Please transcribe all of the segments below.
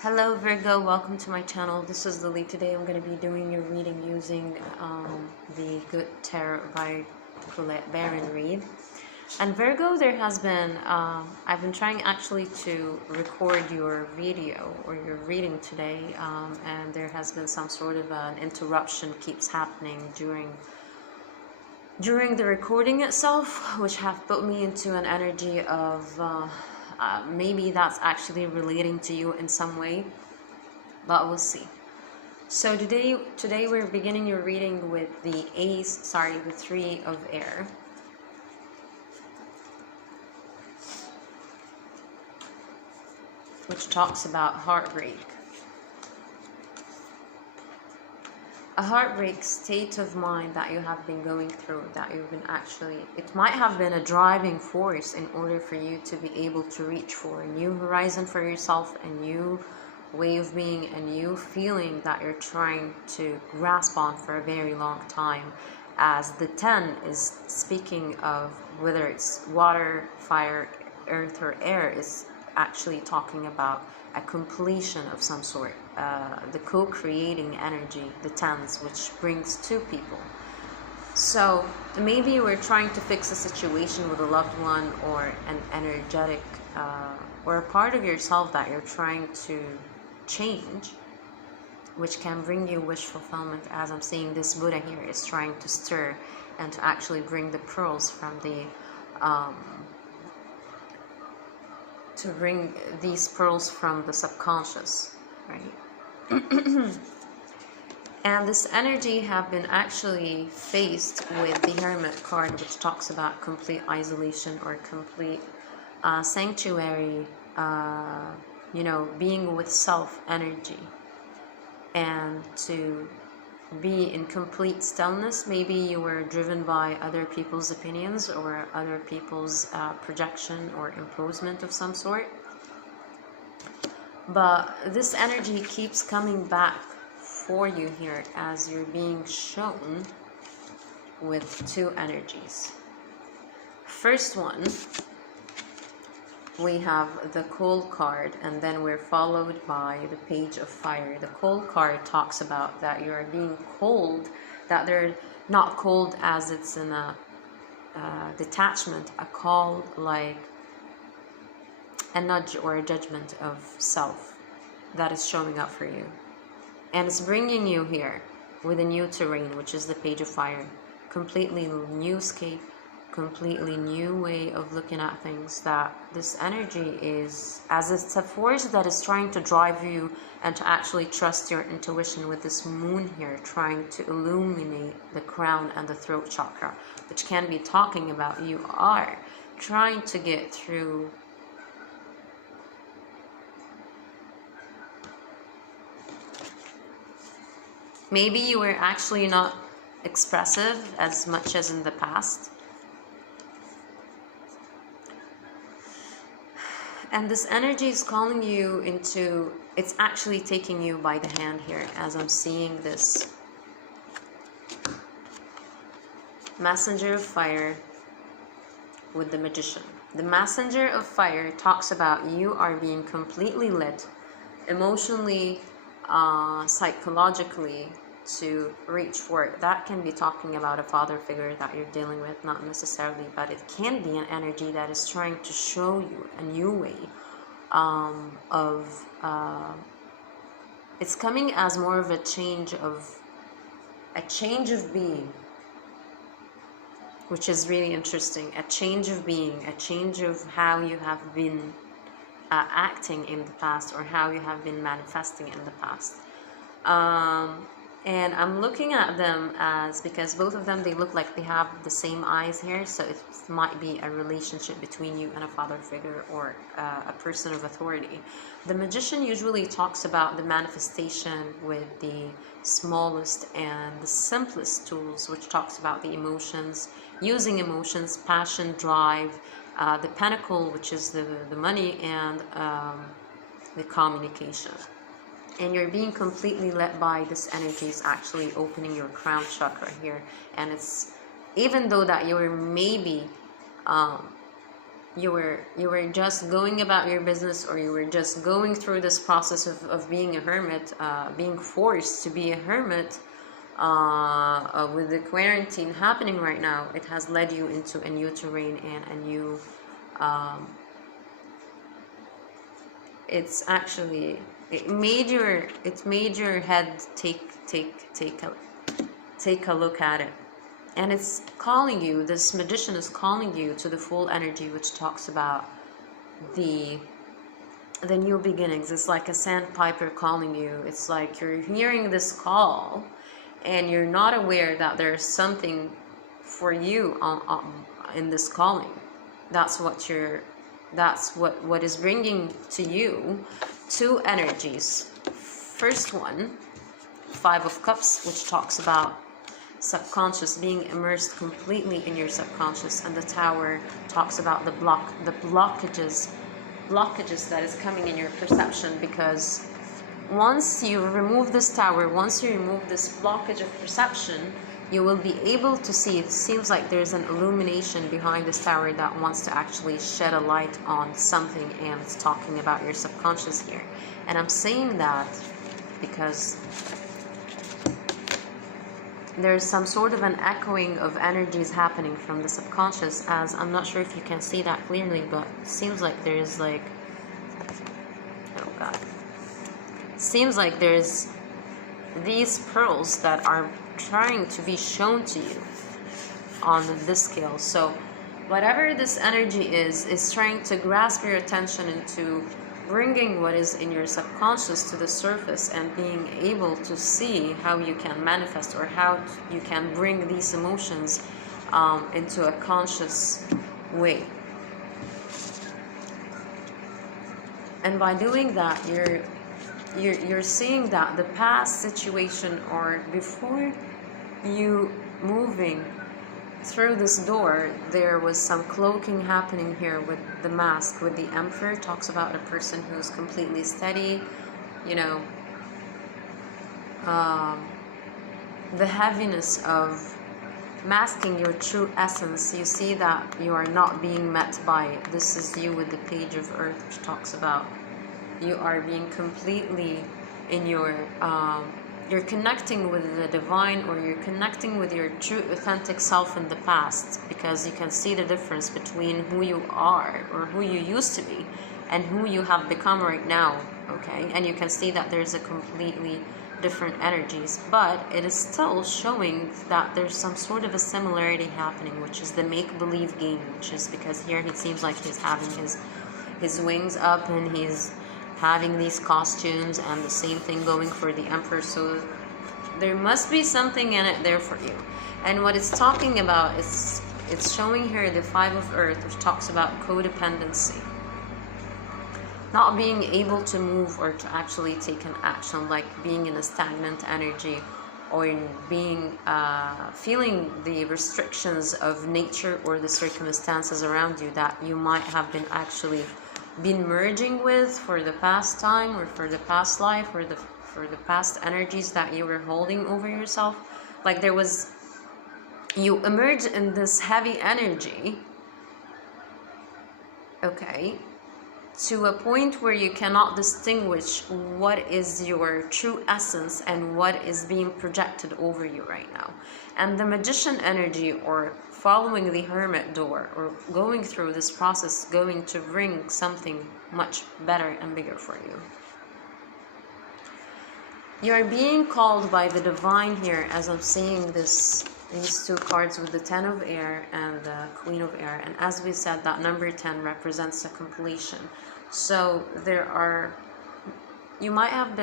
Hello Virgo, welcome to my channel. This is Lily. Today I'm going to be doing your reading using the Good Tarot by Colette Baron read. And Virgo, there has been, I've been trying actually to record your video or your reading today, and there has been some sort of an interruption keeps happening during the recording itself, which have put me into an energy of maybe that's actually relating to you in some way, but we'll see. So today we're beginning your reading with the Three of Air. Which talks about heartbreak. A heartbreak state of mind that you have been going through, that you've been it might have been a driving force in order for you to be able to reach for a new horizon for yourself, a new way of being, a new feeling that you're trying to grasp on for a very long time. As the 10 is speaking of whether it's water, fire, earth, or air, is actually talking about a completion of some sort, the co-creating energy, the 10s, which brings two people. So maybe we're trying to fix a situation with a loved one, or an energetic or a part of yourself that you're trying to change, which can bring you wish fulfillment. As I'm seeing, this Buddha here is trying to stir and to actually bring the pearls from the to bring these pearls from the subconscious, right? And this energy have been actually faced with the Hermit card, which talks about complete isolation or complete sanctuary, being with self energy, and to be in complete stillness. Maybe you were driven by other people's opinions or other people's projection or imposement of some sort, but this energy keeps coming back for you here as you're being shown with two energies. First one, we have the Cold card, and then we're followed by the Page of Fire. The Cold card talks about that you are being cold, that they're not cold as it's in a detachment, a call, like a nudge or a judgment of self that is showing up for you. And it's bringing you here with a new terrain, which is the Page of Fire. Completely new scape, completely new way of looking at things. That this energy is, as it's a force that is trying to drive you and to actually trust your intuition, with this moon here trying to illuminate the crown and the throat chakra, which can be talking about you are trying to get through maybe you were actually not expressive as much as in the past. And this energy is calling you into, it's actually taking you by the hand here, as I'm seeing this Messenger of Fire with the Magician. The Messenger of Fire talks about you are being completely lit, emotionally, psychologically, to reach for it. That can be talking about a father figure that you're dealing with, not necessarily, but it can be an energy that is trying to show you a new way it's coming as more of a change of being, which is really interesting. A change of being, a change of how you have been acting in the past, or how you have been manifesting in the past. And I'm looking at them as, because both of them, they look like they have the same eyes here, so it might be a relationship between you and a father figure, or a person of authority. The Magician usually talks about the manifestation with the smallest and the simplest tools, which talks about the emotions, using emotions, passion, drive, the Pentacle, which is the money, and the communication. And you're being completely led by this energy is actually opening your crown chakra here. And it's, even though that you're maybe you were just going about your business, or you were just going through this process of being a hermit, being forced to be a hermit. With the quarantine happening right now, it has led you into a new terrain and a new it's actually, it made your head take a look at it. And it's calling you, this magician is calling you to the full energy, which talks about the new beginnings. It's like a sandpiper calling you. It's like you're hearing this call and you're not aware that there's something for you in this calling. That's what is bringing to you two energies. First one, Five of Cups, which talks about subconscious, being immersed completely in your subconscious, and the Tower talks about the blockages that is coming in your perception, because once you remove this Tower, once you remove this blockage of perception, you will be able to see. It seems like there's an illumination behind this Tower that wants to actually shed a light on something, and it's talking about your subconscious here. And I'm saying that because there's some sort of an echoing of energies happening from the subconscious, as I'm not sure if you can see that clearly, but it seems like there's like, oh god, seems like there's these pearls that are trying to be shown to you on this scale. So whatever this energy is trying to grasp your attention into bringing what is in your subconscious to the surface, and being able to see how you can manifest, or how you can bring these emotions into a conscious way. And by doing that, you're seeing that the past situation, or before you moving through this door, there was some cloaking happening here with the mask. With the Emperor, talks about a person who's completely steady, you know, the heaviness of masking your true essence. You see that you are not being met by it. This is you with the Page of Earth, which talks about you are being completely in your you're connecting with the divine, or you're connecting with your true authentic self in the past, because you can see the difference between who you are, or who you used to be, and who you have become right now. Okay, and you can see that there's a completely different energies, but it is still showing that there's some sort of a similarity happening, which is the make-believe game, which is because here it seems like he's having his wings up, and he's having these costumes, and the same thing going for the Emperor. So there must be something in it there for you. And what it's talking about is, it's showing here the Five of Earth, which talks about codependency, not being able to move or to actually take an action, like being in a stagnant energy, or in being feeling the restrictions of nature or the circumstances around you that you might have been merging with for the past time, or for the past life, or for the past energies that you were holding over yourself. Like you emerge in this heavy energy, okay, to a point where you cannot distinguish what is your true essence and what is being projected over you right now. And the Magician energy, or following the Hermit door, or going through this process, going to bring something much better and bigger for you. You are being called by the divine here, as I'm seeing these two cards with the Ten of Air and the Queen of Air. And as we said, that number 10 represents a completion. So there are, you might have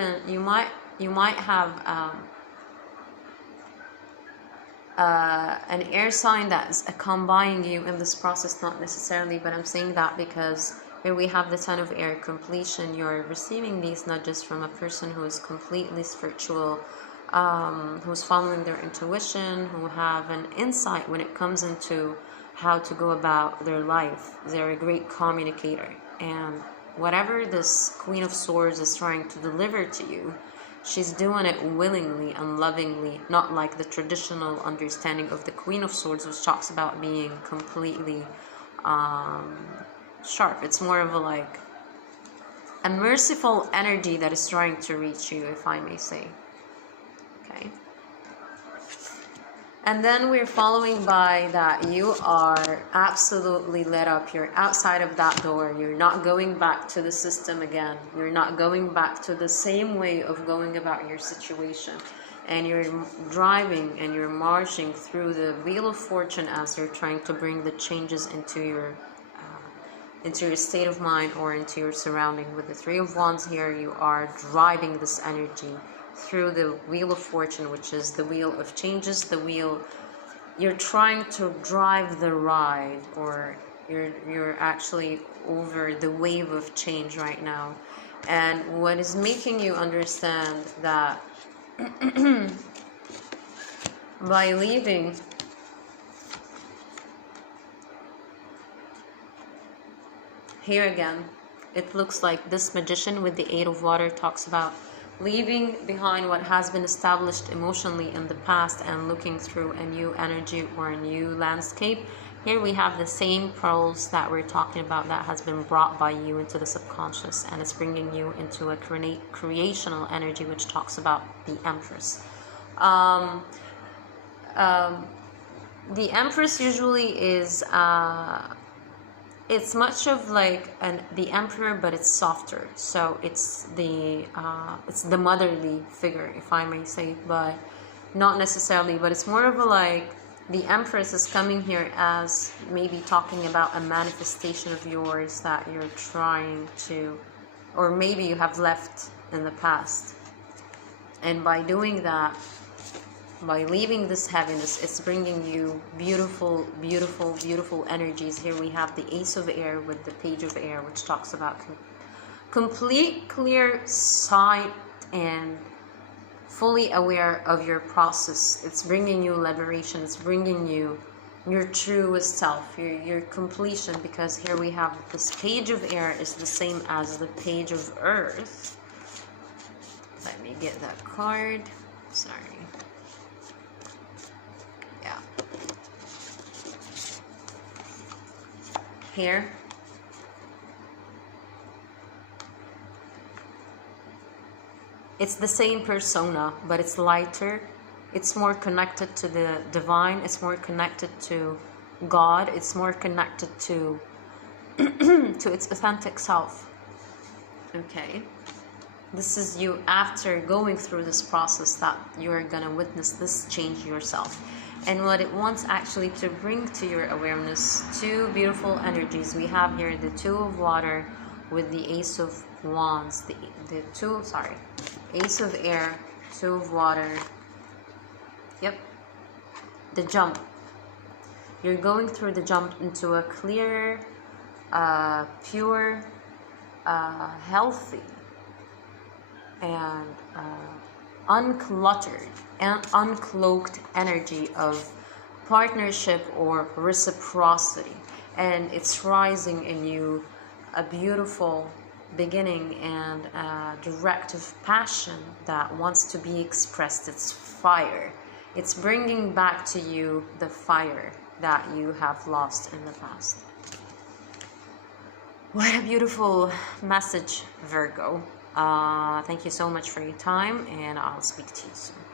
an air sign that is accompanying you in this process, not necessarily, but I'm saying that because here we have the Ten of Air, completion. You're receiving these nudges from a person who is completely spiritual, who's following their intuition, who have an insight when it comes into how to go about their life. They're a great communicator, and whatever this Queen of Swords is trying to deliver to you, she's doing it willingly and lovingly, not like the traditional understanding of the Queen of Swords, which talks about being completely sharp. It's more of a like a merciful energy that is trying to reach you, if I may say. Okay. And then we're following by that you are absolutely lit up. You're outside of that door. You're not going back to the system again. You're not going back to the same way of going about your situation. And you're driving and you're marching through the Wheel of Fortune as you're trying to bring the changes into your state of mind or into your surrounding. With the Three of Wands here, you are driving this energy through the Wheel of Fortune, which is the wheel of changes, the wheel you're trying to drive the ride, or you're actually over the wave of change right now. And what is making you understand that by leaving here again, it looks like this Magician with the Eight of Water talks about leaving behind what has been established emotionally in the past and looking through a new energy or a new landscape. Here we have the same pearls that we're talking about that has been brought by you into the subconscious, and it's bringing you into a creational energy, which talks about the Empress. The Empress usually is it's much of like the Emperor, but it's softer. So it's the motherly figure, if I may say, but not necessarily. But it's more of a like the Empress is coming here as maybe talking about a manifestation of yours that you're trying to, or maybe you have left in the past. And by doing that, by leaving this heaviness, it's bringing you beautiful, beautiful, beautiful energies. Here we have the Ace of Air with the Page of Air, which talks about complete, clear sight and fully aware of your process. It's bringing you liberation. It's bringing you your truest self, your completion, because here we have this Page of Air is the same as the Page of Earth. Let me get that card. Sorry. Yeah. Here. It's the same persona, but it's lighter. It's more connected to the divine. It's more connected to God. It's more connected to to its authentic self. Okay. This is you after going through this process that you're gonna witness this change yourself. And what it wants actually to bring to your awareness, two beautiful energies. We have here the Two of Water with the Ace of Wands, Ace of Air, Two of Water. Yep. The jump. You're going through the jump into a clear, pure, healthy, and uncluttered and uncloaked energy of partnership or reciprocity. And it's rising in you a beautiful beginning and a directive passion that wants to be expressed. It's fire. It's bringing back to you the fire that you have lost in the past. What a beautiful message, Virgo. Thank you so much for your time, and I'll speak to you soon.